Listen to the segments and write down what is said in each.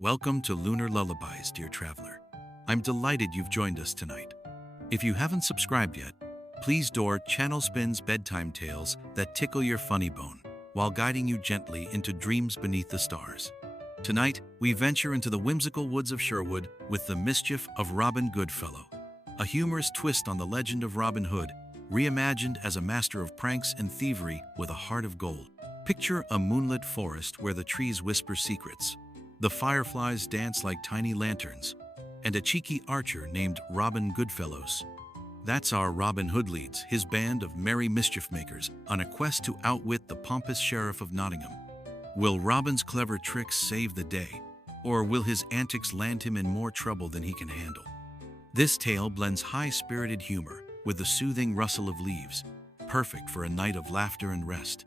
Welcome to Lunar Lullabies, dear traveler. I'm delighted you've joined us tonight. If you haven't subscribed yet, please door Channel Spin's bedtime tales that tickle your funny bone while guiding you gently into dreams beneath the stars. Tonight, we venture into the whimsical woods of Sherwood with The Mischief of Robin Goodfellow, a humorous twist on the legend of Robin Hood, reimagined as a master of pranks and thievery with a heart of gold. Picture a moonlit forest where the trees whisper secrets, the fireflies dance like tiny lanterns, and a cheeky archer named Robin Goodfellows. That's our Robin Hood leads his band of merry mischief makers on a quest to outwit the pompous sheriff of Nottingham. Will Robin's clever tricks save the day, or will his antics land him in more trouble than he can handle? This tale blends high-spirited humor with the soothing rustle of leaves, perfect for a night of laughter and rest.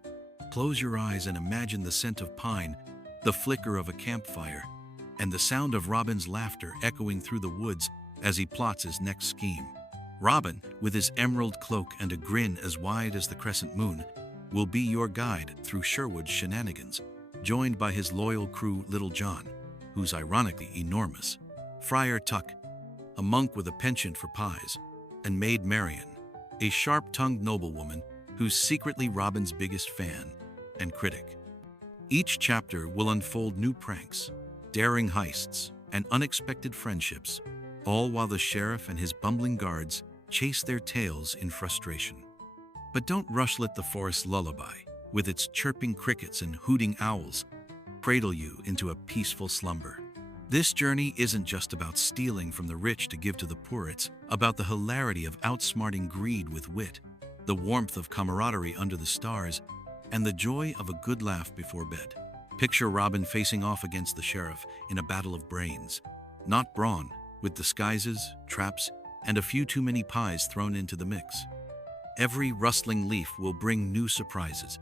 Close your eyes and imagine the scent of pine, the flicker of a campfire, and the sound of Robin's laughter echoing through the woods as he plots his next scheme. Robin, with his emerald cloak and a grin as wide as the crescent moon, will be your guide through Sherwood's shenanigans, joined by his loyal crew Little John, who's ironically enormous, Friar Tuck, a monk with a penchant for pies, and Maid Marian, a sharp-tongued noblewoman who's secretly Robin's biggest fan and critic. Each chapter will unfold new pranks, daring heists, and unexpected friendships, all while the sheriff and his bumbling guards chase their tails in frustration. But don't rush, let the forest lullaby, with its chirping crickets and hooting owls, cradle you into a peaceful slumber. This journey isn't just about stealing from the rich to give to the poor, it's about the hilarity of outsmarting greed with wit, the warmth of camaraderie under the stars, and the joy of a good laugh before bed. Picture Robin facing off against the sheriff in a battle of brains, not brawn, with disguises, traps, and a few too many pies thrown into the mix. Every rustling leaf will bring new surprises,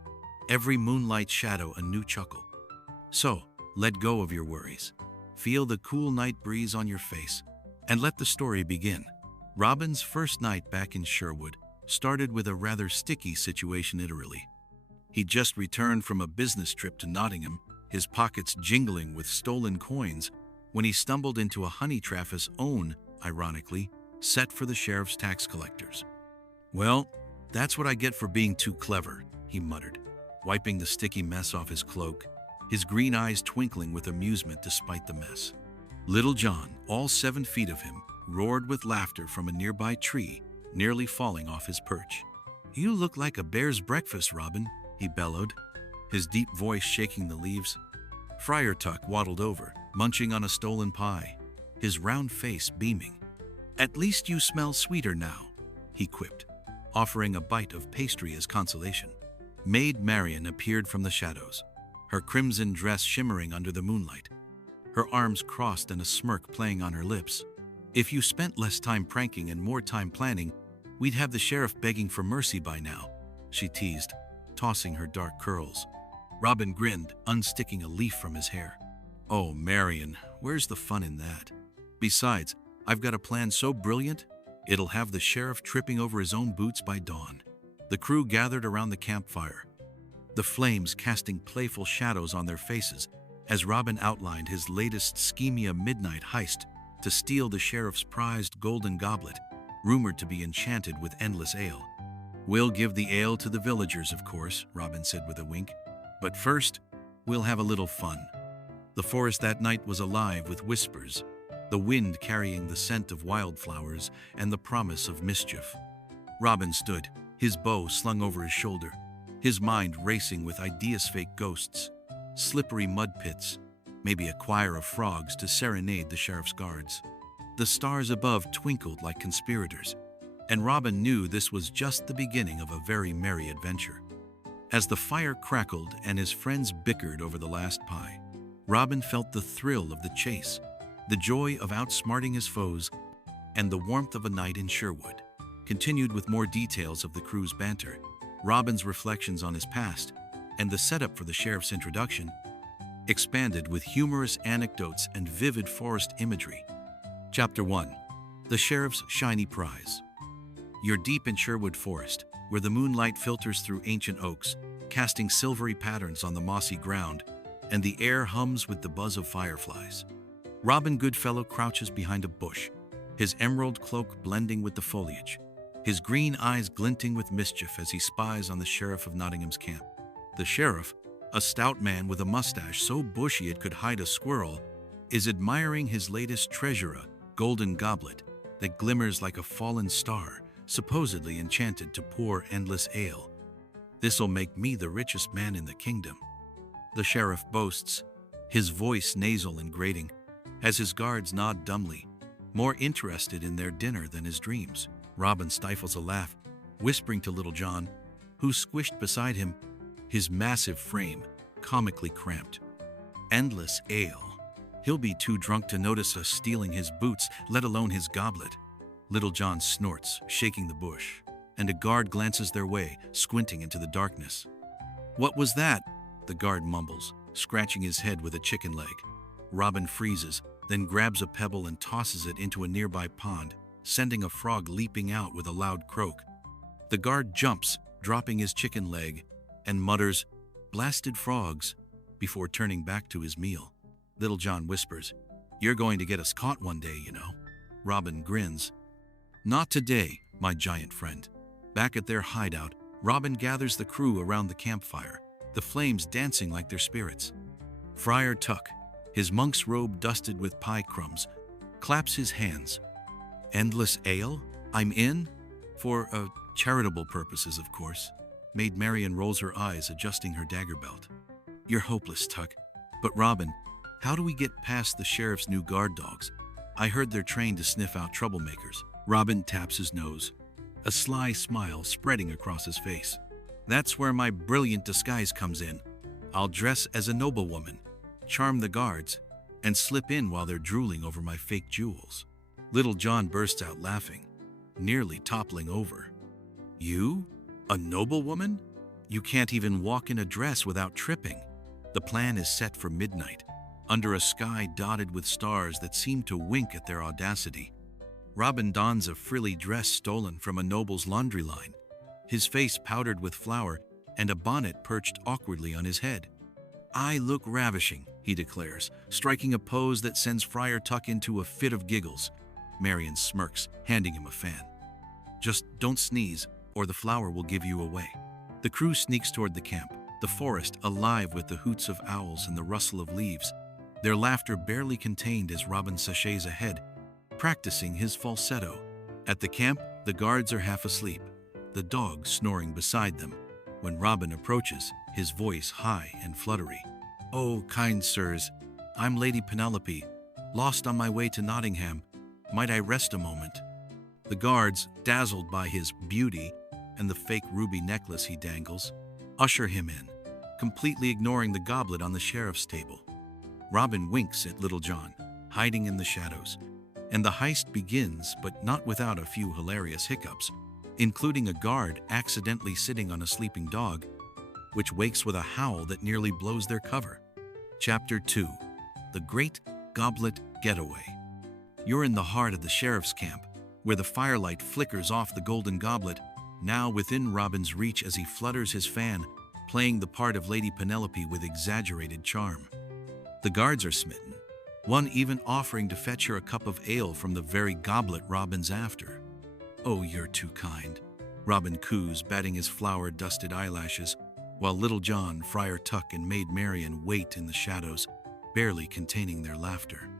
every moonlight shadow a new chuckle. So, let go of your worries, feel the cool night breeze on your face, and let the story begin. Robin's first night back in Sherwood started with a rather sticky situation literally. He'd just returned from a business trip to Nottingham, his pockets jingling with stolen coins, when he stumbled into a honey trap his own, ironically, set for the sheriff's tax collectors. "Well, that's what I get for being too clever," he muttered, wiping the sticky mess off his cloak, his green eyes twinkling with amusement despite the mess. Little John, all 7 feet of him, roared with laughter from a nearby tree, nearly falling off his perch. "You look like a bear's breakfast, Robin," he bellowed, his deep voice shaking the leaves. Friar Tuck waddled over, munching on a stolen pie, his round face beaming. "At least you smell sweeter now," he quipped, offering a bite of pastry as consolation. Maid Marian appeared from the shadows, her crimson dress shimmering under the moonlight, her arms crossed and a smirk playing on her lips. "If you spent less time pranking and more time planning, we'd have the sheriff begging for mercy by now," she teased, tossing her dark curls. Robin grinned, unsticking a leaf from his hair. "Oh, Marian, where's the fun in that? Besides, I've got a plan so brilliant, it'll have the sheriff tripping over his own boots by dawn." The crew gathered around the campfire, the flames casting playful shadows on their faces as Robin outlined his latest scheming midnight heist to steal the sheriff's prized golden goblet, rumored to be enchanted with endless ale. "We'll give the ale to the villagers, of course," Robin said with a wink. "But first, we'll have a little fun." The forest that night was alive with whispers, the wind carrying the scent of wildflowers and the promise of mischief. Robin stood, his bow slung over his shoulder, his mind racing with ideas, fake ghosts, slippery mud pits, maybe a choir of frogs to serenade the sheriff's guards. The stars above twinkled like conspirators, and Robin knew this was just the beginning of a very merry adventure. As the fire crackled and his friends bickered over the last pie, Robin felt the thrill of the chase, the joy of outsmarting his foes, and the warmth of a night in Sherwood. Continued with more details of the crew's banter, Robin's reflections on his past, and the setup for the sheriff's introduction, expanded with humorous anecdotes and vivid forest imagery. Chapter 1. The Sheriff's Shiny Prize. You're deep in Sherwood Forest, where the moonlight filters through ancient oaks, casting silvery patterns on the mossy ground, and the air hums with the buzz of fireflies. Robin Goodfellow crouches behind a bush, his emerald cloak blending with the foliage, his green eyes glinting with mischief as he spies on the Sheriff of Nottingham's camp. The sheriff, a stout man with a mustache so bushy it could hide a squirrel, is admiring his latest treasure, a golden goblet that glimmers like a fallen star, supposedly enchanted to pour endless ale. "This'll make me the richest man in the kingdom," the sheriff boasts, his voice nasal and grating, as his guards nod dumbly, more interested in their dinner than his dreams. Robin stifles a laugh, whispering to Little John, who's squished beside him, his massive frame comically cramped. "Endless ale. He'll be too drunk to notice us stealing his boots, let alone his goblet." Little John snorts, shaking the bush, and a guard glances their way, squinting into the darkness. "What was that?" the guard mumbles, scratching his head with a chicken leg. Robin freezes, then grabs a pebble and tosses it into a nearby pond, sending a frog leaping out with a loud croak. The guard jumps, dropping his chicken leg, and mutters, "Blasted frogs," before turning back to his meal. Little John whispers, "You're going to get us caught one day, you know." Robin grins. "Not today, my giant friend." Back at their hideout, Robin gathers the crew around the campfire, the flames dancing like their spirits. Friar Tuck, his monk's robe dusted with pie crumbs, claps his hands. "Endless ale? I'm in?" For charitable purposes, of course. Maid Marian rolls her eyes, adjusting her dagger belt. "You're hopeless, Tuck. But Robin, how do we get past the sheriff's new guard dogs? I heard they're trained to sniff out troublemakers." Robin taps his nose, a sly smile spreading across his face. "That's where my brilliant disguise comes in. I'll dress as a noblewoman, charm the guards, and slip in while they're drooling over my fake jewels." Little John bursts out laughing, nearly toppling over. "You? A noblewoman? You can't even walk in a dress without tripping." The plan is set for midnight, under a sky dotted with stars that seem to wink at their audacity. Robin dons a frilly dress stolen from a noble's laundry line, his face powdered with flour and a bonnet perched awkwardly on his head. "I look ravishing," he declares, striking a pose that sends Friar Tuck into a fit of giggles. Marian smirks, handing him a fan. "Just don't sneeze, or the flour will give you away." The crew sneaks toward the camp, the forest alive with the hoots of owls and the rustle of leaves, their laughter barely contained as Robin sachets ahead, practicing his falsetto. At the camp, the guards are half asleep, the dog snoring beside them, when Robin approaches, his voice high and fluttery. "Oh, kind sirs, I'm Lady Penelope, lost on my way to Nottingham. Might I rest a moment?" The guards, dazzled by his beauty and the fake ruby necklace he dangles, usher him in, completely ignoring the goblet on the sheriff's table. Robin winks at Little John, hiding in the shadows, and the heist begins, but not without a few hilarious hiccups, including a guard accidentally sitting on a sleeping dog, which wakes with a howl that nearly blows their cover. Chapter 2. The Great Goblet Getaway. You're in the heart of the sheriff's camp, where the firelight flickers off the golden goblet, now within Robin's reach as he flutters his fan, playing the part of Lady Penelope with exaggerated charm. The guards are smitten, one even offering to fetch her a cup of ale from the very goblet Robin's after. "Oh, you're too kind," Robin coos, batting his flour-dusted eyelashes, while Little John, Friar Tuck, and Maid Marian wait in the shadows, barely containing their laughter.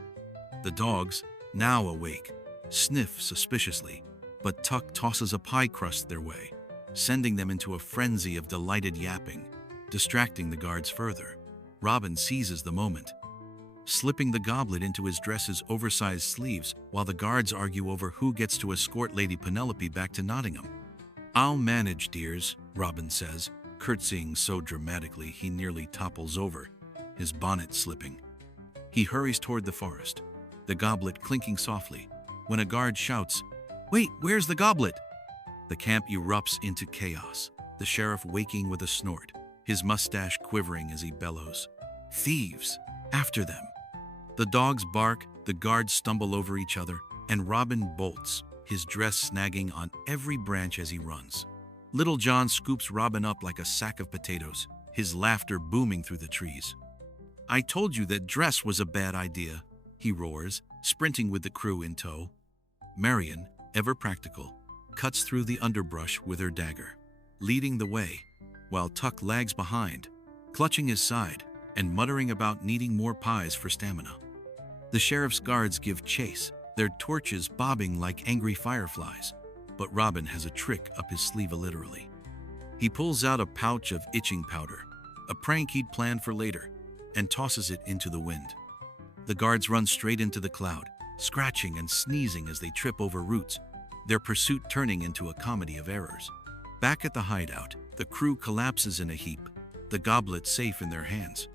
The dogs, now awake, sniff suspiciously, but Tuck tosses a pie crust their way, sending them into a frenzy of delighted yapping, distracting the guards further. Robin seizes the moment, slipping the goblet into his dress's oversized sleeves while the guards argue over who gets to escort Lady Penelope back to Nottingham. "I'll manage, dears," Robin says, curtsying so dramatically he nearly topples over, his bonnet slipping. He hurries toward the forest, the goblet clinking softly, when a guard shouts, "Wait, where's the goblet?" The camp erupts into chaos, the sheriff waking with a snort, his mustache quivering as he bellows, "Thieves! After them!" The dogs bark, the guards stumble over each other, and Robin bolts, his dress snagging on every branch as he runs. Little John scoops Robin up like a sack of potatoes, his laughter booming through the trees. "I told you that dress was a bad idea," he roars, sprinting with the crew in tow. Marion, ever practical, cuts through the underbrush with her dagger, leading the way, while Tuck lags behind, clutching his side and muttering about needing more pies for stamina. The sheriff's guards give chase, their torches bobbing like angry fireflies, but Robin has a trick up his sleeve literally. He pulls out a pouch of itching powder, a prank he'd planned for later, and tosses it into the wind. The guards run straight into the cloud, scratching and sneezing as they trip over roots, their pursuit turning into a comedy of errors. Back at the hideout, the crew collapses in a heap, the goblet safe in their hands.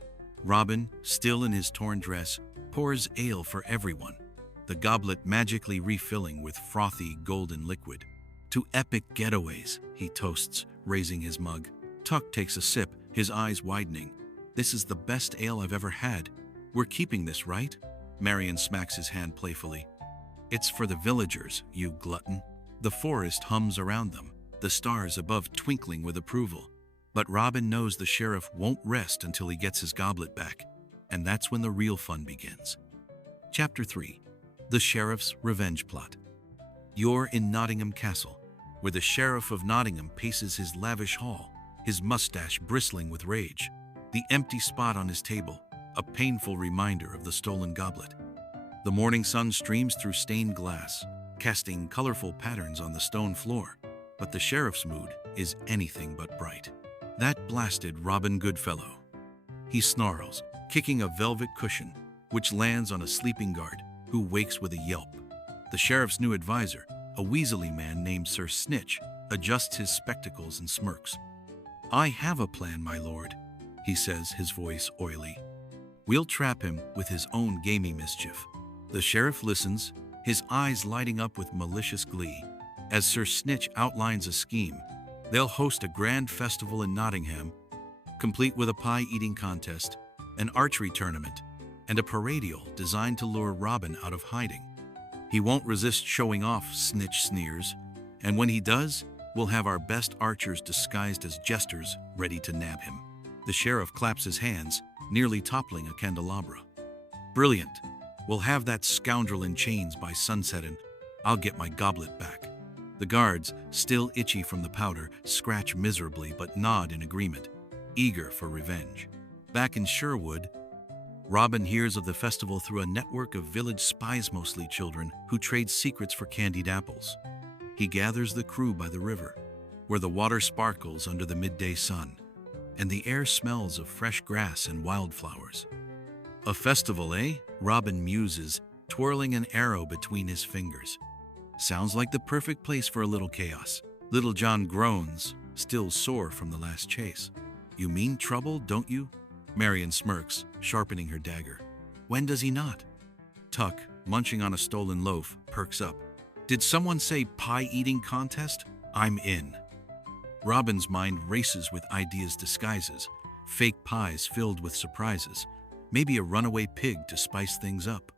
Robin, still in his torn dress, pours ale for everyone, the goblet magically refilling with frothy golden liquid. To epic getaways, he toasts, raising his mug. Tuck takes a sip, his eyes widening. This is the best ale I've ever had. We're keeping this, right? Marion smacks his hand playfully. It's for the villagers, you glutton. The forest hums around them, the stars above twinkling with approval. But Robin knows the sheriff won't rest until he gets his goblet back, and that's when the real fun begins. Chapter 3. The Sheriff's Revenge Plot. You're in Nottingham Castle, where the Sheriff of Nottingham paces his lavish hall, his mustache bristling with rage. The empty spot on his table, a painful reminder of the stolen goblet. The morning sun streams through stained glass, casting colorful patterns on the stone floor, but the sheriff's mood is anything but bright. That blasted Robin Goodfellow. He snarls, kicking a velvet cushion, which lands on a sleeping guard, who wakes with a yelp. The sheriff's new advisor, a weaselly man named Sir Snitch, adjusts his spectacles and smirks. I have a plan, my lord, he says, his voice oily. We'll trap him with his own gamey mischief. The sheriff listens, his eyes lighting up with malicious glee. As Sir Snitch outlines a scheme, they'll host a grand festival in Nottingham, complete with a pie-eating contest, an archery tournament, and a paradial designed to lure Robin out of hiding. He won't resist showing off, Snitch sneers, and when he does, we'll have our best archers disguised as jesters ready to nab him. The sheriff claps his hands, nearly toppling a candelabra. Brilliant. We'll have that scoundrel in chains by sunset and I'll get my goblet back. The guards, still itchy from the powder, scratch miserably but nod in agreement, eager for revenge. Back in Sherwood, Robin hears of the festival through a network of village spies, mostly children, who trade secrets for candied apples. He gathers the crew by the river, where the water sparkles under the midday sun, and the air smells of fresh grass and wildflowers. A festival, eh? Robin muses, twirling an arrow between his fingers. Sounds like the perfect place for a little chaos. Little John groans, still sore from the last chase. You mean trouble, don't you? Marion smirks, sharpening her dagger. When does he not? Tuck, munching on a stolen loaf, perks up. Did someone say pie-eating contest? I'm in. Robin's mind races with ideas disguises, fake pies filled with surprises, maybe a runaway pig to spice things up.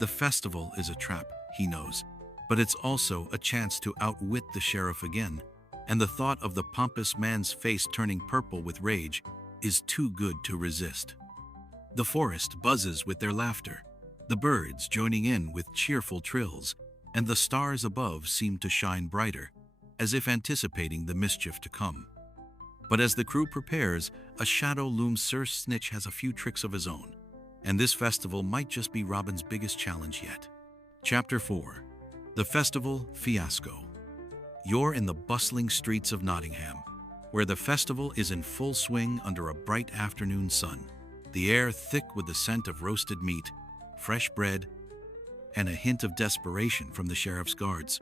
The festival is a trap, he knows, but it's also a chance to outwit the sheriff again, and the thought of the pompous man's face turning purple with rage is too good to resist. The forest buzzes with their laughter, the birds joining in with cheerful trills, and the stars above seem to shine brighter, as if anticipating the mischief to come. But as the crew prepares, a shadow looms. Sir Snitch has a few tricks of his own, and this festival might just be Robin's biggest challenge yet. Chapter 4. The Festival Fiasco. You're in the bustling streets of Nottingham, where the festival is in full swing under a bright afternoon sun, the air thick with the scent of roasted meat, fresh bread, and a hint of desperation from the sheriff's guards.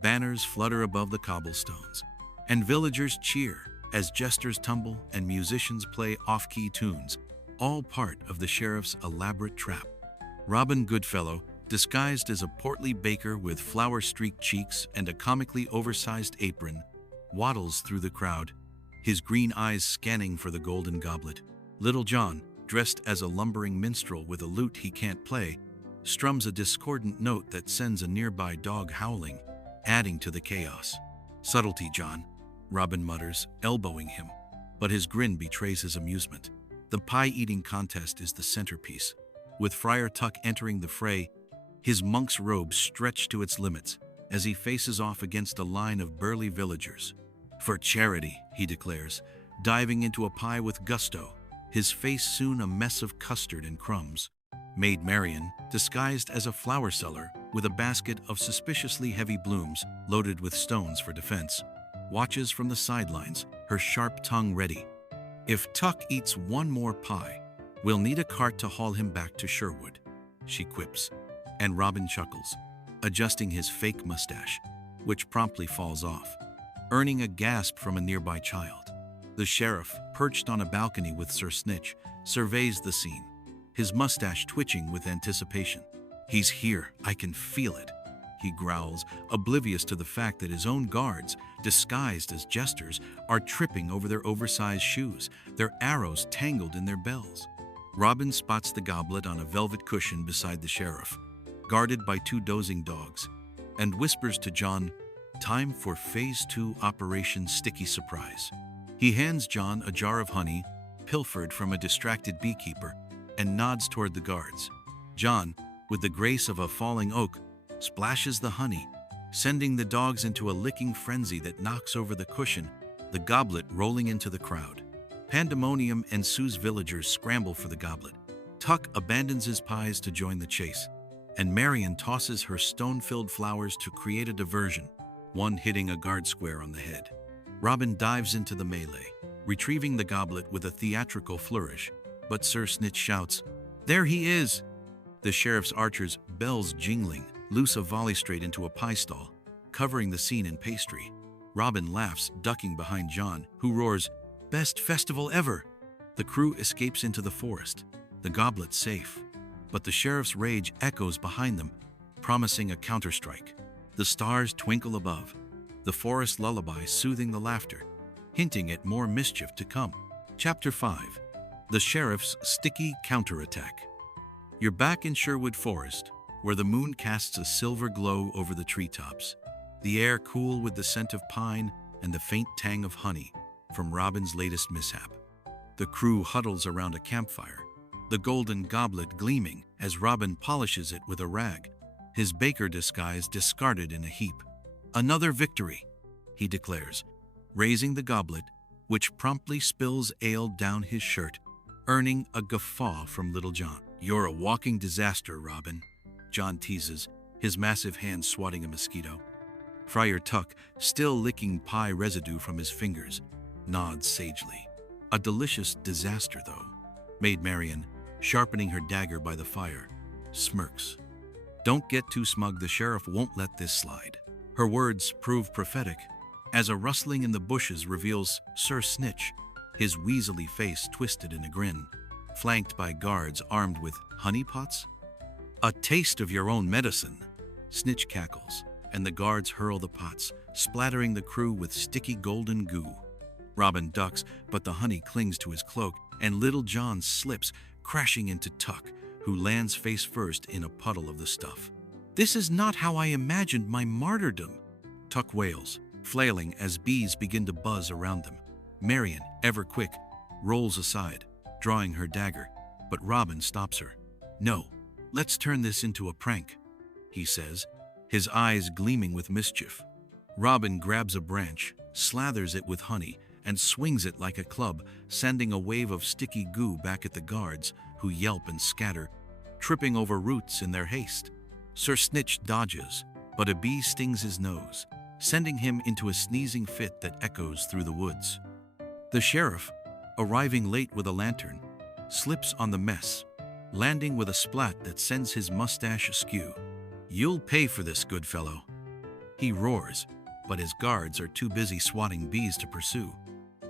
Banners flutter above the cobblestones, and villagers cheer as jesters tumble and musicians play off-key tunes, all part of the sheriff's elaborate trap. Robin Goodfellow, disguised as a portly baker with flour-streaked cheeks and a comically oversized apron, waddles through the crowd, his green eyes scanning for the golden goblet. Little John, dressed as a lumbering minstrel with a lute he can't play, strums a discordant note that sends a nearby dog howling, adding to the chaos. Subtlety, John, Robin mutters, elbowing him, but his grin betrays his amusement. The pie-eating contest is the centerpiece. with Friar Tuck entering the fray, his monk's robe stretched to its limits as he faces off against a line of burly villagers. "For charity," he declares, diving into a pie with gusto, his face soon a mess of custard and crumbs. Maid Marian, disguised as a flower seller with a basket of suspiciously heavy blooms loaded with stones for defense, watches from the sidelines, her sharp tongue ready. "If Tuck eats one more pie, we'll need a cart to haul him back to Sherwood," she quips, and Robin chuckles, adjusting his fake mustache, which promptly falls off, earning a gasp from a nearby child. The sheriff, perched on a balcony with Sir Snitch, surveys the scene, his mustache twitching with anticipation. "He's here, I can feel it," he growls, oblivious to the fact that his own guards, disguised as jesters, are tripping over their oversized shoes, their arrows tangled in their bells. Robin spots the goblet on a velvet cushion beside the sheriff, guarded by 2 dozing dogs, and whispers to John, "Time for Phase 2 Operation Sticky Surprise." He hands John a jar of honey, pilfered from a distracted beekeeper, and nods toward the guards. John, with the grace of a falling oak, splashes the honey, sending the dogs into a licking frenzy that knocks over the cushion, the goblet rolling into the crowd. Pandemonium ensues. Villagers scramble for the goblet. Tuck abandons his pies to join the chase, and Marian tosses her stone-filled flowers to create a diversion, one hitting a guard square on the head. Robin dives into the melee, retrieving the goblet with a theatrical flourish, but Sir Snitch shouts, "There he is!" The sheriff's archers, bells jingling, loose a volley straight into a pie stall, covering the scene in pastry. Robin laughs, ducking behind John, who roars, "Best festival ever!" The crew escapes into the forest, the goblet safe, but the sheriff's rage echoes behind them, promising a counterstrike. The stars twinkle above, the forest lullaby soothing the laughter, hinting at more mischief to come. Chapter 5. The Sheriff's Sticky Counterattack. You're back in Sherwood Forest, where the moon casts a silver glow over the treetops, the air cool with the scent of pine and the faint tang of honey from Robin's latest mishap. The crew huddles around a campfire, the golden goblet gleaming as Robin polishes it with a rag, his baker disguise discarded in a heap. "Another victory," he declares, raising the goblet, which promptly spills ale down his shirt, earning a guffaw from Little John. "You're a walking disaster, Robin," John teases, his massive hand swatting a mosquito. Friar Tuck, still licking pie residue from his fingers, nods sagely. "A delicious disaster, though." Maid Marian, sharpening her dagger by the fire, smirks. "Don't get too smug, the sheriff won't let this slide." Her words prove prophetic, as a rustling in the bushes reveals Sir Snitch, his weaselly face twisted in a grin, flanked by guards armed with honey pots. "A taste of your own medicine," Snitch cackles, and the guards hurl the pots, splattering the crew with sticky golden goo. Robin ducks, but the honey clings to his cloak, and Little John slips, crashing into Tuck, who lands face first in a puddle of the stuff. "This is not how I imagined my martyrdom," Tuck wails, flailing as bees begin to buzz around them. Marian, ever quick, rolls aside, drawing her dagger, but Robin stops her. "No, let's turn this into a prank," he says, his eyes gleaming with mischief. Robin grabs a branch, slathers it with honey, and swings it like a club, sending a wave of sticky goo back at the guards, who yelp and scatter, tripping over roots in their haste. Sir Snitch dodges, but a bee stings his nose, sending him into a sneezing fit that echoes through the woods. The sheriff, arriving late with a lantern, slips on the mess, landing with a splat that sends his mustache askew. "You'll pay for this, good fellow," he roars, but his guards are too busy swatting bees to pursue.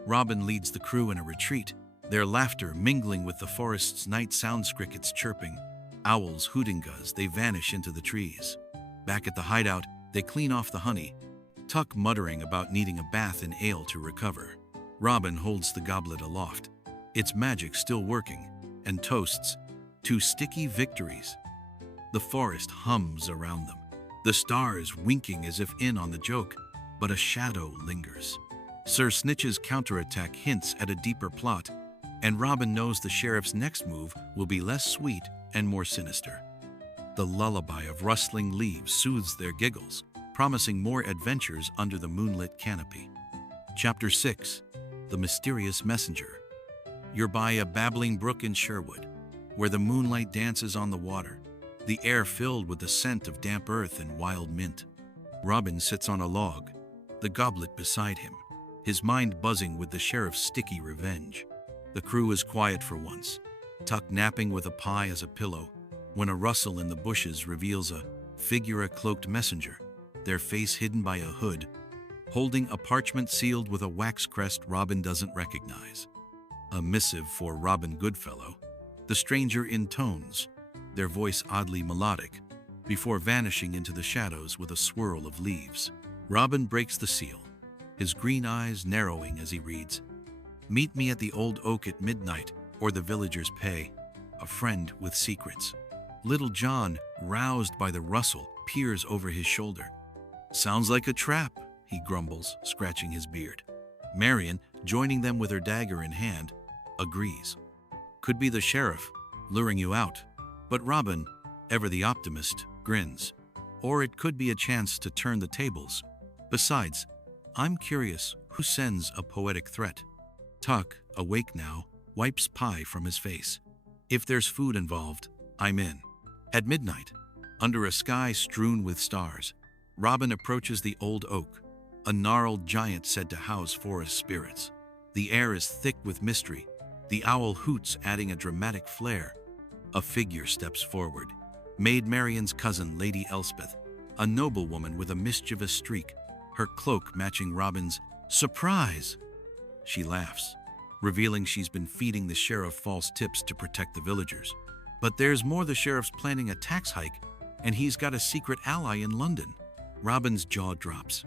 Robin leads the crew in a retreat, their laughter mingling with the forest's night sounds, crickets chirping, owls hooting. As they vanish into the trees. Back at the hideout, they clean off the honey, Tuck muttering about needing a bath in ale to recover. Robin holds the goblet aloft, its magic still working, and toasts to sticky victories. The forest hums around them, the stars winking as if in on the joke, but a shadow lingers. Sir Snitch's counterattack hints at a deeper plot, and Robin knows the sheriff's next move will be less sweet and more sinister. The lullaby of rustling leaves soothes their giggles, promising more adventures under the moonlit canopy. Chapter 6. The Mysterious Messenger. You're by a babbling brook in Sherwood, where the moonlight dances on the water, the air filled with the scent of damp earth and wild mint. Robin sits on a log, the goblet beside him, his mind buzzing with the sheriff's sticky revenge. The crew is quiet for once, Tuck napping with a pie as a pillow, when a rustle in the bushes reveals a cloaked messenger, their face hidden by a hood, holding a parchment sealed with a wax crest Robin doesn't recognize. A missive for Robin Goodfellow. The stranger intones, their voice oddly melodic, before vanishing into the shadows with a swirl of leaves. Robin breaks the seal, his green eyes narrowing as he reads, "Meet me at the old oak at midnight, or the villagers pay, a friend with secrets." Little John, roused by the rustle, peers over his shoulder. "Sounds like a trap," he grumbles, scratching his beard. Marion, joining them with her dagger in hand, agrees. "Could be the sheriff, luring you out." But Robin, ever the optimist, grins. "Or it could be a chance to turn the tables. Besides, I'm curious who sends a poetic threat." Tuck, awake now, wipes pie from his face. "If there's food involved, I'm in." At midnight, under a sky strewn with stars, Robin approaches the old oak, a gnarled giant said to house forest spirits. The air is thick with mystery, the owl hoots adding a dramatic flair. A figure steps forward, Maid Marian's cousin, Lady Elspeth, a noblewoman with a mischievous streak, her cloak matching Robin's. "Surprise!" She laughs, revealing she's been feeding the sheriff false tips to protect the villagers. But there's more. The sheriff's planning a tax hike, and he's got a secret ally in London. Robin's jaw drops.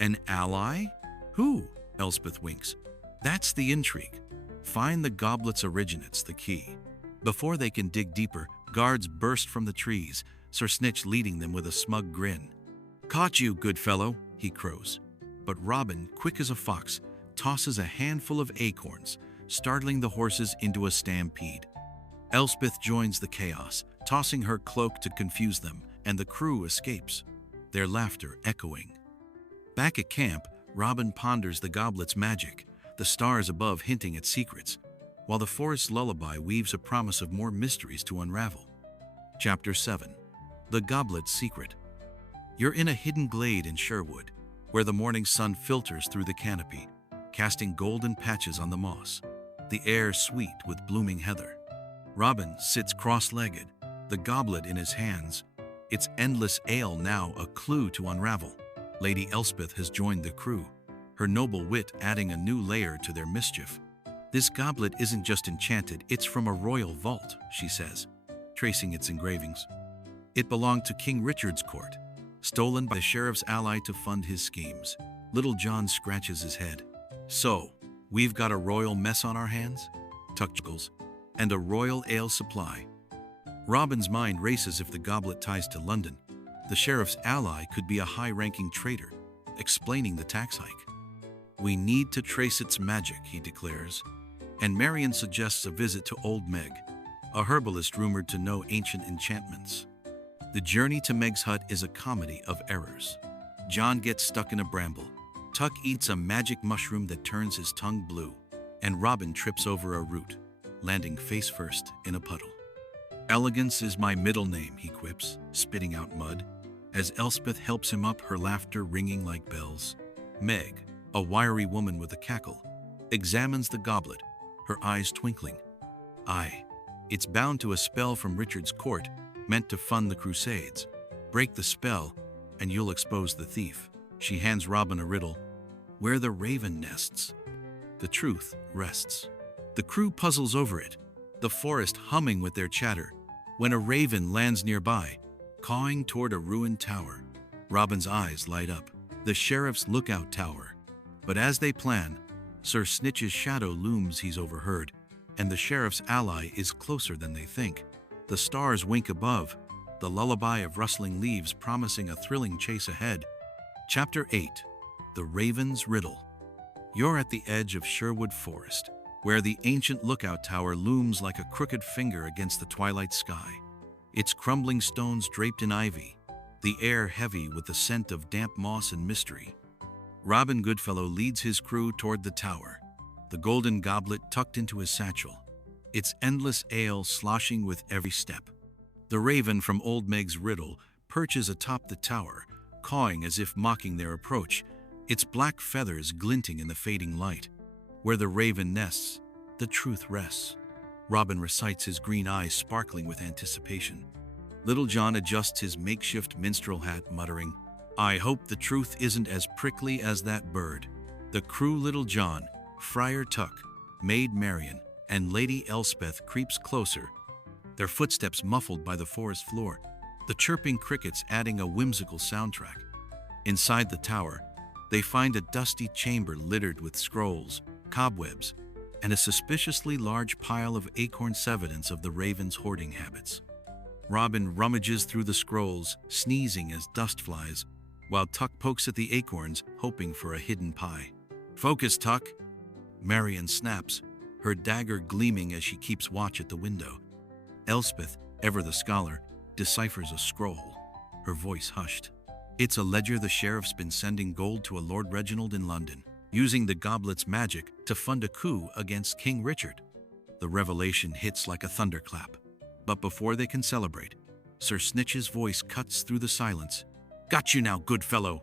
"An ally? Who?" Elspeth winks. "That's the intrigue. Find the goblet's originate's the key." Before they can dig deeper, guards burst from the trees, Sir Snitch leading them with a smug grin. "Caught you, good fellow," he crows. But Robin, quick as a fox, tosses a handful of acorns, startling the horses into a stampede. Elspeth joins the chaos, tossing her cloak to confuse them, and the crew escapes, their laughter echoing. Back at camp, Robin ponders the goblet's magic, the stars above hinting at secrets, while the forest's lullaby weaves a promise of more mysteries to unravel. Chapter 7. The Goblet's Secret. You're in a hidden glade in Sherwood, where the morning sun filters through the canopy, casting golden patches on the moss, the air sweet with blooming heather. Robin sits cross-legged, the goblet in his hands, its endless ale now a clue to unravel. Lady Elspeth has joined the crew, her noble wit adding a new layer to their mischief. "This goblet isn't just enchanted, it's from a royal vault," she says, tracing its engravings. "It belonged to King Richard's court, stolen by the sheriff's ally to fund his schemes." Little John scratches his head. "So, we've got a royal mess on our hands?" Tuck chuckles. "And a royal ale supply." Robin's mind races. If the goblet ties to London, the sheriff's ally could be a high-ranking traitor, explaining the tax hike. "We need to trace its magic," he declares, and Marion suggests a visit to Old Meg, a herbalist rumored to know ancient enchantments. The journey to Meg's hut is a comedy of errors. John gets stuck in a bramble, Tuck eats a magic mushroom that turns his tongue blue, and Robin trips over a root, landing face first in a puddle. "Elegance is my middle name," he quips, spitting out mud, as Elspeth helps him up, her laughter ringing like bells. Meg, a wiry woman with a cackle, examines the goblet, her eyes twinkling. "Aye, it's bound to a spell from Richard's court, meant to fund the Crusades. Break the spell, and you'll expose the thief." She hands Robin a riddle. "Where the raven nests, the truth rests." The crew puzzles over it, the forest humming with their chatter, when a raven lands nearby, cawing toward a ruined tower. Robin's eyes light up. The sheriff's lookout tower. But as they plan, Sir Snitch's shadow looms. He's overheard, and the sheriff's ally is closer than they think. The stars wink above, the lullaby of rustling leaves promising a thrilling chase ahead. Chapter 8. The Raven's Riddle. You're at the edge of Sherwood Forest, where where the ancient lookout tower looms like a crooked finger against the twilight sky, its crumbling stones draped in ivy, the air heavy with the scent of damp moss and mystery. Robin Goodfellow leads his crew toward the tower, the golden goblet tucked into his satchel, its endless ale sloshing with every step. The raven from Old Meg's riddle perches atop the tower, cawing as if mocking their approach, its black feathers glinting in the fading light. Where the raven nests, the truth rests. Robin recites, his green eyes sparkling with anticipation. Little John adjusts his makeshift minstrel hat, muttering, "I hope the truth isn't as prickly as that bird." The crew, Little John, Friar Tuck, Maid Marian, and Lady Elspeth, creeps closer, their footsteps muffled by the forest floor, the chirping crickets adding a whimsical soundtrack. Inside the tower, they find a dusty chamber littered with scrolls, cobwebs, and a suspiciously large pile of acorns, evidence of the raven's hoarding habits. Robin rummages through the scrolls, sneezing as dust flies, while Tuck pokes at the acorns, hoping for a hidden pie. "Focus, Tuck!" Marian snaps, her dagger gleaming as she keeps watch at the window. Elspeth, ever the scholar, deciphers a scroll, her voice hushed. It's a ledger the sheriff's been sending gold to a Lord Reginald in London, using the goblet's magic to fund a coup against King Richard. The revelation hits like a thunderclap. But before they can celebrate, Sir Snitch's voice cuts through the silence. "Got you now, Goodfellow!"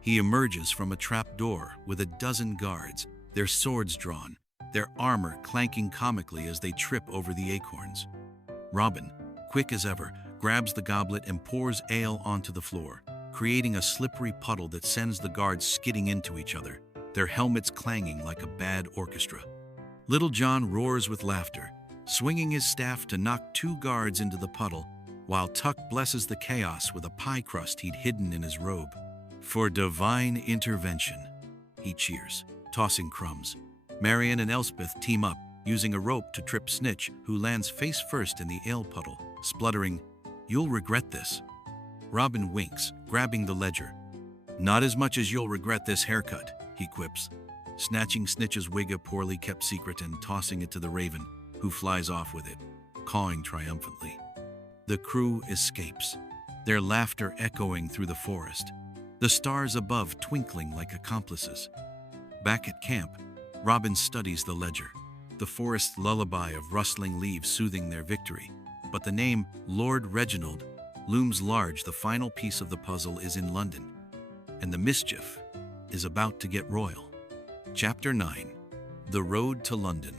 He emerges from a trap door with a dozen guards, their swords drawn, their armor clanking comically as they trip over the acorns. Robin, quick as ever, grabs the goblet and pours ale onto the floor, creating a slippery puddle that sends the guards skidding into each other, their helmets clanging like a bad orchestra. Little John roars with laughter, swinging his staff to knock two guards into the puddle, while Tuck blesses the chaos with a pie crust he'd hidden in his robe. "For divine intervention," he cheers, tossing crumbs. Marian and Elspeth team up, using a rope to trip Snitch, who lands face first in the ale puddle, spluttering, "You'll regret this." Robin winks, grabbing the ledger. "Not as much as you'll regret this haircut," he quips, snatching Snitch's wig, a poorly kept secret, and tossing it to the raven, who flies off with it, cawing triumphantly. The crew escapes, their laughter echoing through the forest, the stars above twinkling like accomplices. Back at camp, Robin studies the ledger, the forest lullaby of rustling leaves soothing their victory. But the name Lord Reginald looms large. The final piece of the puzzle is in London, and the mischief is about to get royal. Chapter 9. The Road to London.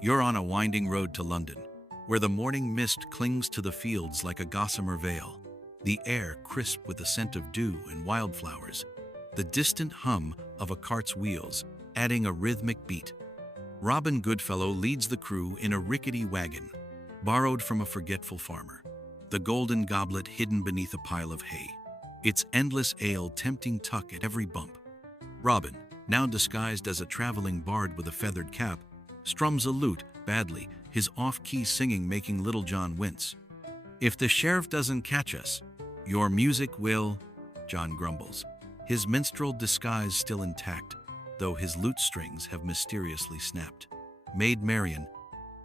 You're on a winding road to London, where the morning mist clings to the fields like a gossamer veil, the air crisp with the scent of dew and wildflowers, the distant hum of a cart's wheels adding a rhythmic beat. Robin Goodfellow leads the crew in a rickety wagon, borrowed from a forgetful farmer, the golden goblet hidden beneath a pile of hay, its endless ale tempting Tuck at every bump. Robin, now disguised as a traveling bard with a feathered cap, strums a lute badly, his off-key singing making Little John wince. "If the sheriff doesn't catch us, your music will," John grumbles, his minstrel disguise still intact, though his lute strings have mysteriously snapped. Maid Marian,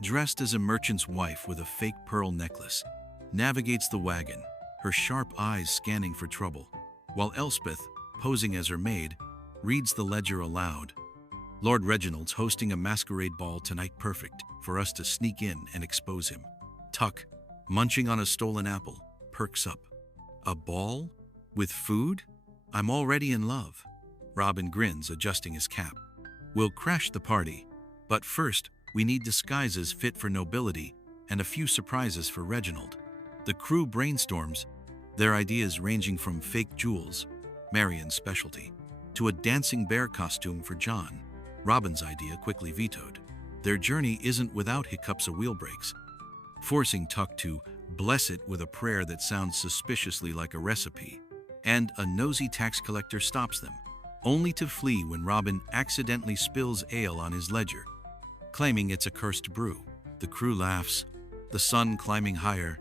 dressed as a merchant's wife with a fake pearl necklace, navigates the wagon, her sharp eyes scanning for trouble, while Elspeth, posing as her maid, reads the ledger aloud. "Lord Reginald's hosting a masquerade ball tonight, perfect for us to sneak in and expose him." Tuck, munching on a stolen apple, perks up. "A ball? With food? I'm already in love." Robin grins, adjusting his cap. "We'll crash the party, but first we need disguises fit for nobility and a few surprises for Reginald." The crew brainstorms, their ideas ranging from fake jewels, Marian's specialty, to a dancing bear costume for John, Robin's idea quickly vetoed. Their journey isn't without hiccups or wheel breaks, forcing Tuck to bless it with a prayer that sounds suspiciously like a recipe, and a nosy tax collector stops them, only to flee when Robin accidentally spills ale on his ledger, claiming it's a cursed brew. The crew laughs, the sun climbing higher,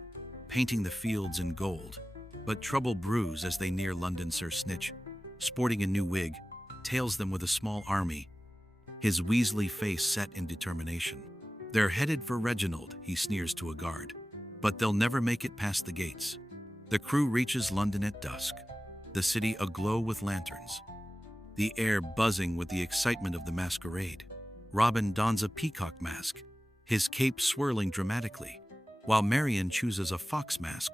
painting the fields in gold. But trouble brews as they near London. Sir Snitch, sporting a new wig, tails them with a small army. his Weasley face set in determination. "They're headed for Reginald," he sneers to a guard. "But they'll never make it past the gates." The crew reaches London at dusk, the city aglow with lanterns, the air buzzing with the excitement of the masquerade. Robin dons a peacock mask, his cape swirling dramatically, while Marian chooses a fox mask,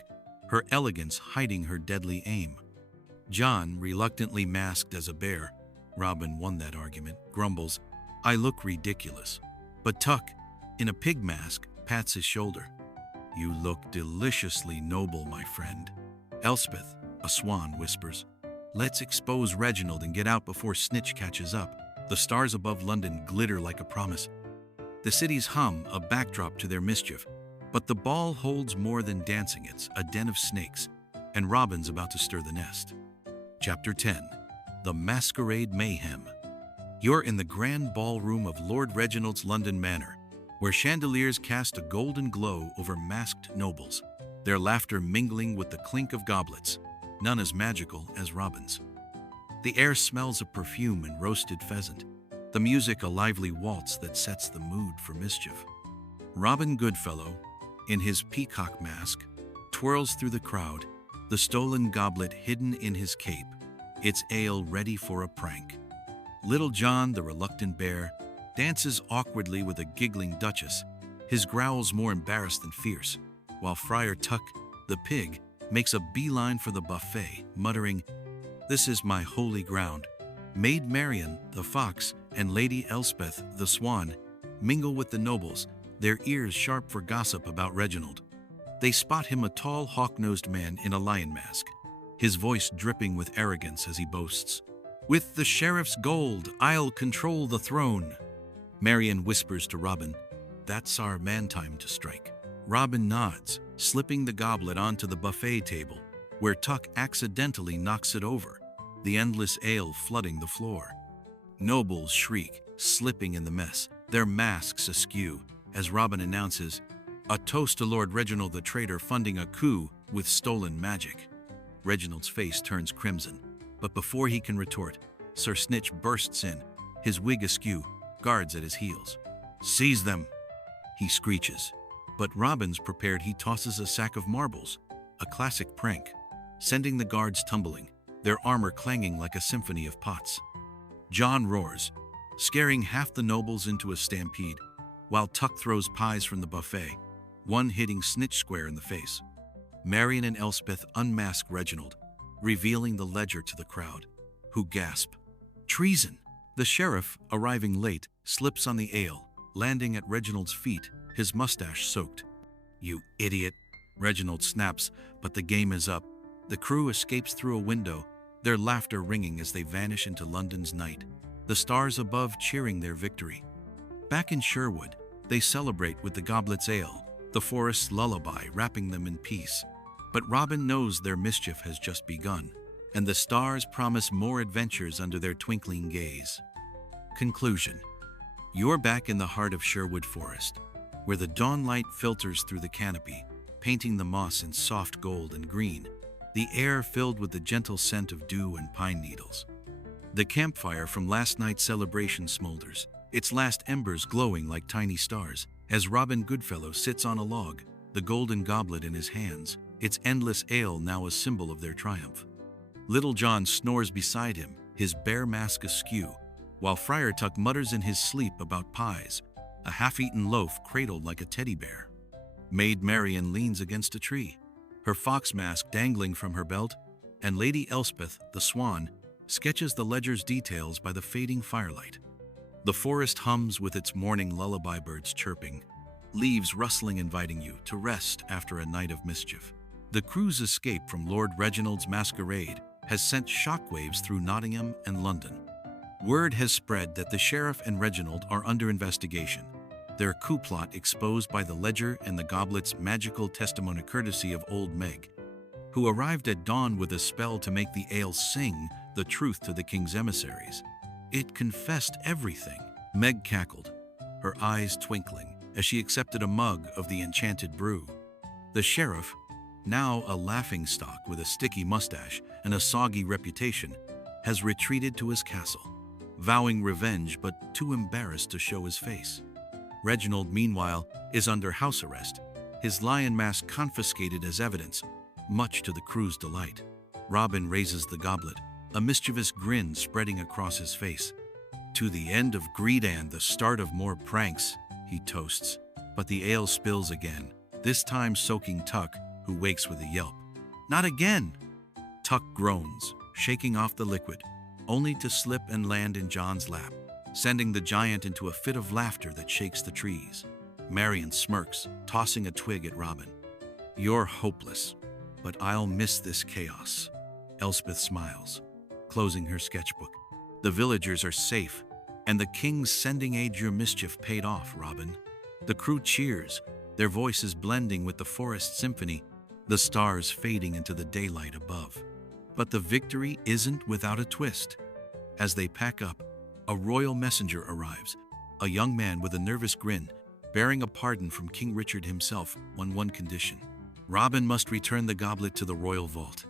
her elegance hiding her deadly aim. John, reluctantly masked as a bear, Robin won that argument, grumbles, "I look ridiculous." But Tuck, in a pig mask, pats his shoulder. "You look deliciously noble, my friend." Elspeth, a swan, whispers, "Let's expose Reginald and get out before Snitch catches up." The stars above London glitter like a promise. The cities hum, a backdrop to their mischief. But the ball holds more than dancing. It's a den of snakes, and Robin's about to stir the nest. Chapter 10. The Masquerade Mayhem. You're in the grand ballroom of Lord Reginald's London Manor, where chandeliers cast a golden glow over masked nobles, their laughter mingling with the clink of goblets, none as magical as Robin's. The air smells of perfume and roasted pheasant, the music a lively waltz that sets the mood for mischief. Robin Goodfellow, in his peacock mask, twirls through the crowd, the stolen goblet hidden in his cape, its ale ready for a prank. Little John, the reluctant bear, dances awkwardly with a giggling duchess, his growls more embarrassed than fierce, while Friar Tuck, the pig, makes a beeline for the buffet, muttering, "This is my holy ground." Maid Marian, the fox, and Lady Elspeth, the swan, mingle with the nobles, their ears sharp for gossip about Reginald. They spot him, a tall, hawk-nosed man in a lion mask, his voice dripping with arrogance as he boasts, "With the sheriff's gold, I'll control the throne." Marian whispers to Robin, "That's our man time to strike." Robin nods, slipping the goblet onto the buffet table, where Tuck accidentally knocks it over, the endless ale flooding the floor. Nobles shriek, slipping in the mess, their masks askew, as Robin announces, "A toast to Lord Reginald the traitor funding a coup with stolen magic." Reginald's face turns crimson, but before he can retort, Sir Snitch bursts in, his wig askew, guards at his heels. "Seize them!" he screeches. But Robin's prepared. He tosses a sack of marbles, a classic prank, sending the guards tumbling, their armor clanging like a symphony of pots. John roars, scaring half the nobles into a stampede, while Tuck throws pies from the buffet, one hitting Snitch square in the face. Marian and Elspeth unmask Reginald, revealing the ledger to the crowd, who gasp, "Treason!" The sheriff, arriving late, slips on the ale, landing at Reginald's feet, his mustache soaked. "You idiot!" Reginald snaps, but the game is up. The crew escapes through a window, their laughter ringing as they vanish into London's night, the stars above cheering their victory. Back in Sherwood, they celebrate with the goblet's ale, the forest's lullaby wrapping them in peace. But Robin knows their mischief has just begun, and the stars promise more adventures under their twinkling gaze. Conclusion. You're back in the heart of Sherwood Forest, where the dawnlight filters through the canopy, painting the moss in soft gold and green, the air filled with the gentle scent of dew and pine needles. The campfire from last night's celebration smolders, its last embers glowing like tiny stars, as Robin Goodfellow sits on a log, the golden goblet in his hands, its endless ale now a symbol of their triumph. Little John snores beside him, his bear mask askew, while Friar Tuck mutters in his sleep about pies, a half-eaten loaf cradled like a teddy bear. Maid Marian leans against a tree, her fox mask dangling from her belt, and Lady Elspeth, the swan, sketches the ledger's details by the fading firelight. The forest hums with its morning lullaby birds chirping, leaves rustling inviting you to rest after a night of mischief. The crew's escape from Lord Reginald's masquerade has sent shockwaves through Nottingham and London. Word has spread that the sheriff and Reginald are under investigation, their coup plot exposed by the ledger and the goblet's magical testimony courtesy of Old Meg, who arrived at dawn with a spell to make the ale sing the truth to the king's emissaries. It confessed everything. Meg cackled, her eyes twinkling, as she accepted a mug of the enchanted brew. The sheriff, now a laughingstock with a sticky mustache and a soggy reputation, has retreated to his castle, vowing revenge but too embarrassed to show his face. Reginald, meanwhile, is under house arrest, his lion mask confiscated as evidence, much to the crew's delight. Robin raises the goblet, a mischievous grin spreading across his face. "To the end of greed and the start of more pranks," he toasts. But the ale spills again, this time soaking Tuck, who wakes with a yelp. "Not again!" Tuck groans, shaking off the liquid, only to slip and land in John's lap, sending the giant into a fit of laughter that shakes the trees. Marion smirks, tossing a twig at Robin. "You're hopeless, but I'll miss this chaos." Elspeth smiles, closing her sketchbook. "The villagers are safe, and the king's sending aid your mischief paid off, Robin." The crew cheers, their voices blending with the forest symphony, the stars fading into the daylight above. But the victory isn't without a twist. As they pack up, a royal messenger arrives, a young man with a nervous grin, bearing a pardon from King Richard himself on one condition. Robin must return the goblet to the royal vault.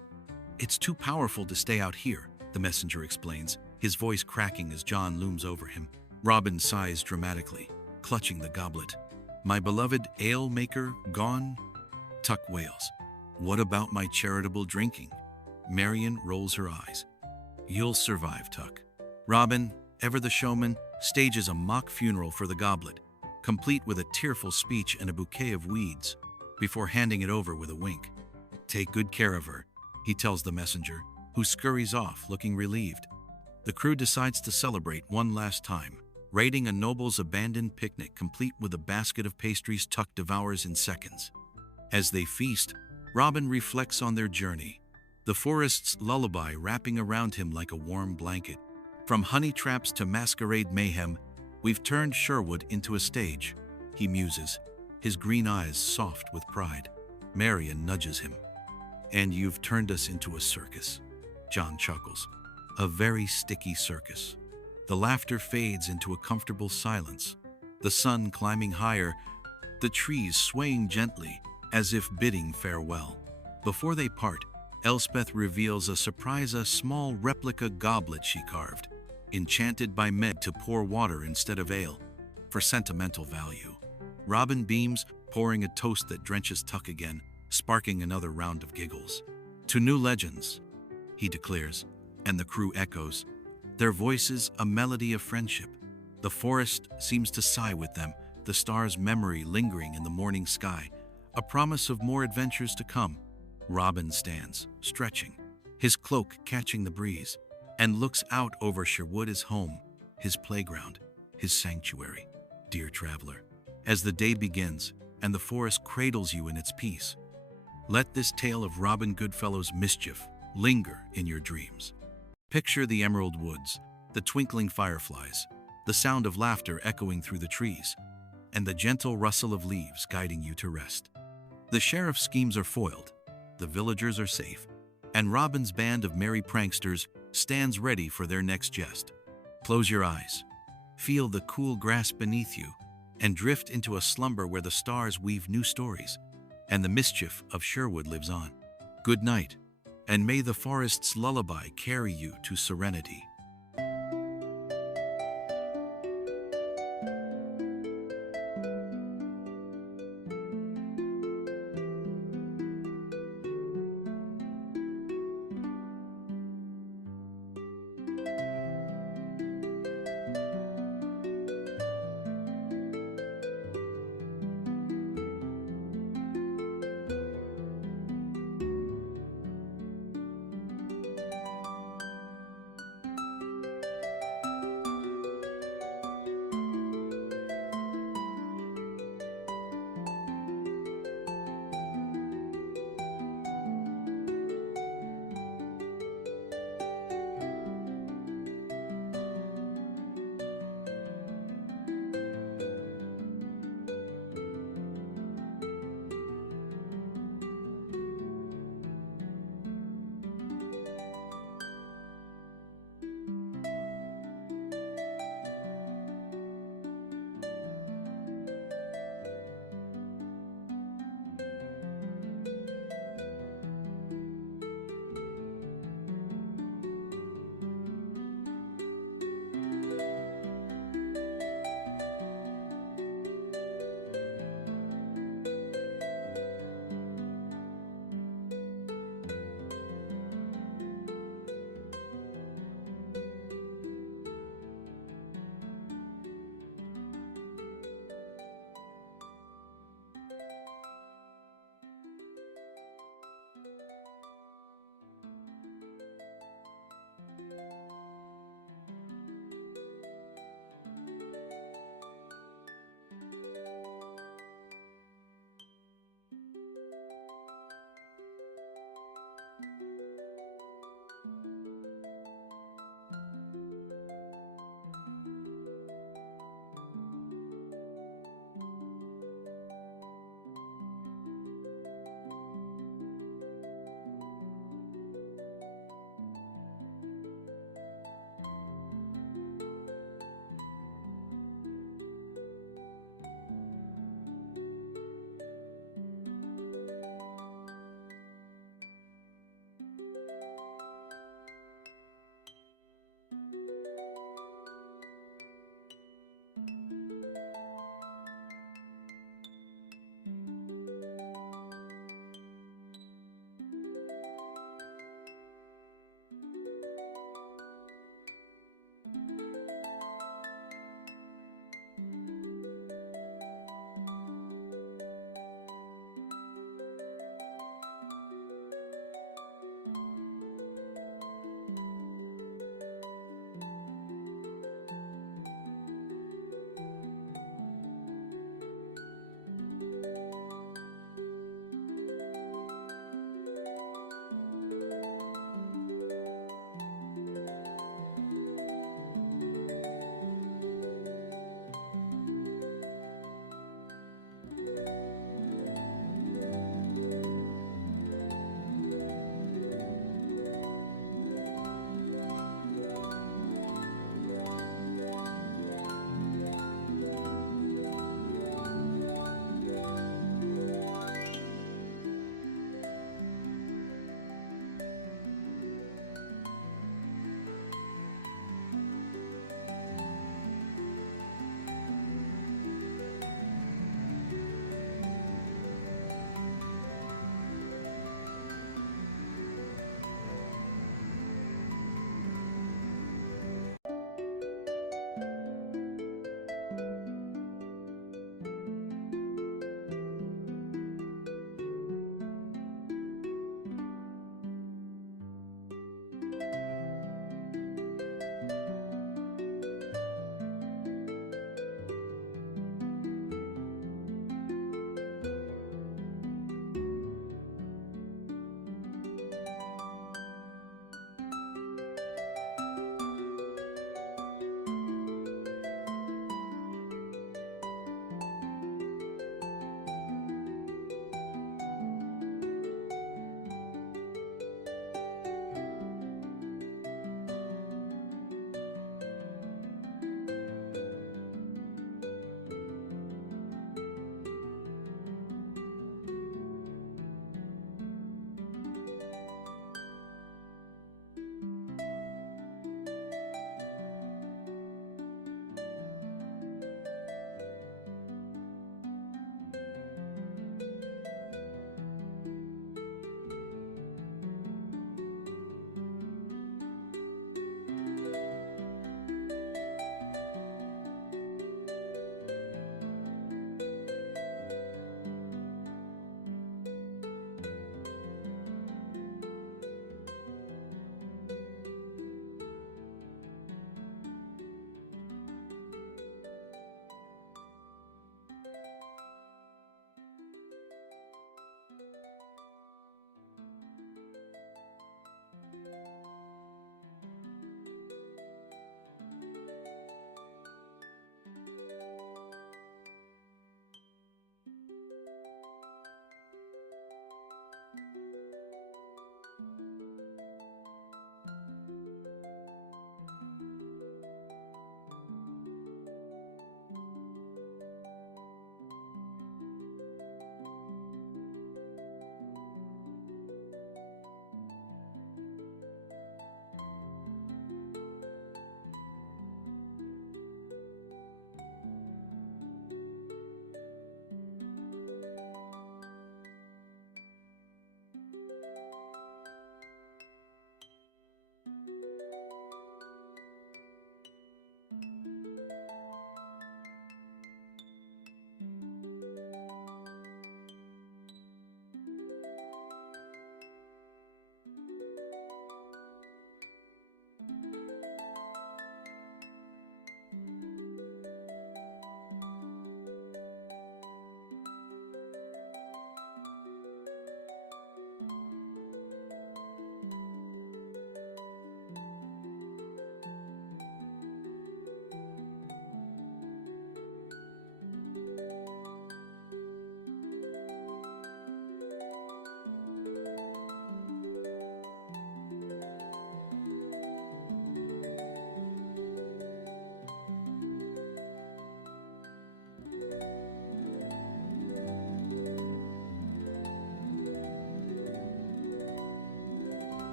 "It's too powerful to stay out here," the messenger explains, his voice cracking as John looms over him. Robin sighs dramatically, clutching the goblet. "My beloved ale maker gone?" Tuck wails. "What about my charitable drinking?" Marion rolls her eyes. "You'll survive, Tuck." Robin, ever the showman, stages a mock funeral for the goblet, complete with a tearful speech and a bouquet of weeds, before handing it over with a wink. "Take good care of her," he tells the messenger, who scurries off, looking relieved. The crew decides to celebrate one last time, raiding a noble's abandoned picnic complete with a basket of pastries Tuck devours in seconds. As they feast, Robin reflects on their journey, the forest's lullaby wrapping around him like a warm blanket. From honey traps to masquerade mayhem, we've turned Sherwood into a stage, he muses, his green eyes soft with pride. Marion nudges him. "And you've turned us into a circus," John chuckles. "A very sticky circus." The laughter fades into a comfortable silence, the sun climbing higher, the trees swaying gently as if bidding farewell. Before they part, Elspeth reveals a small replica goblet she carved, enchanted by Med to pour water instead of ale, for sentimental value. Robin beams, pouring a toast that drenches Tuck again, sparking another round of giggles. "To new legends," he declares, and the crew echoes, their voices a melody of friendship. The forest seems to sigh with them, the star's memory lingering in the morning sky, a promise of more adventures to come. Robin stands, stretching, his cloak catching the breeze, and looks out over Sherwood, his home, his playground, his sanctuary. Dear traveler, as the day begins and the forest cradles you in its peace, let this tale of Robin Goodfellow's mischief linger in your dreams. Picture the emerald woods, the twinkling fireflies, the sound of laughter echoing through the trees, and the gentle rustle of leaves guiding you to rest. The sheriff's schemes are foiled, the villagers are safe, and Robin's band of merry pranksters stands ready for their next jest. Close your eyes, feel the cool grass beneath you, and drift into a slumber where the stars weave new stories, and the mischief of Sherwood lives on. Good night, and may the forest's lullaby carry you to serenity.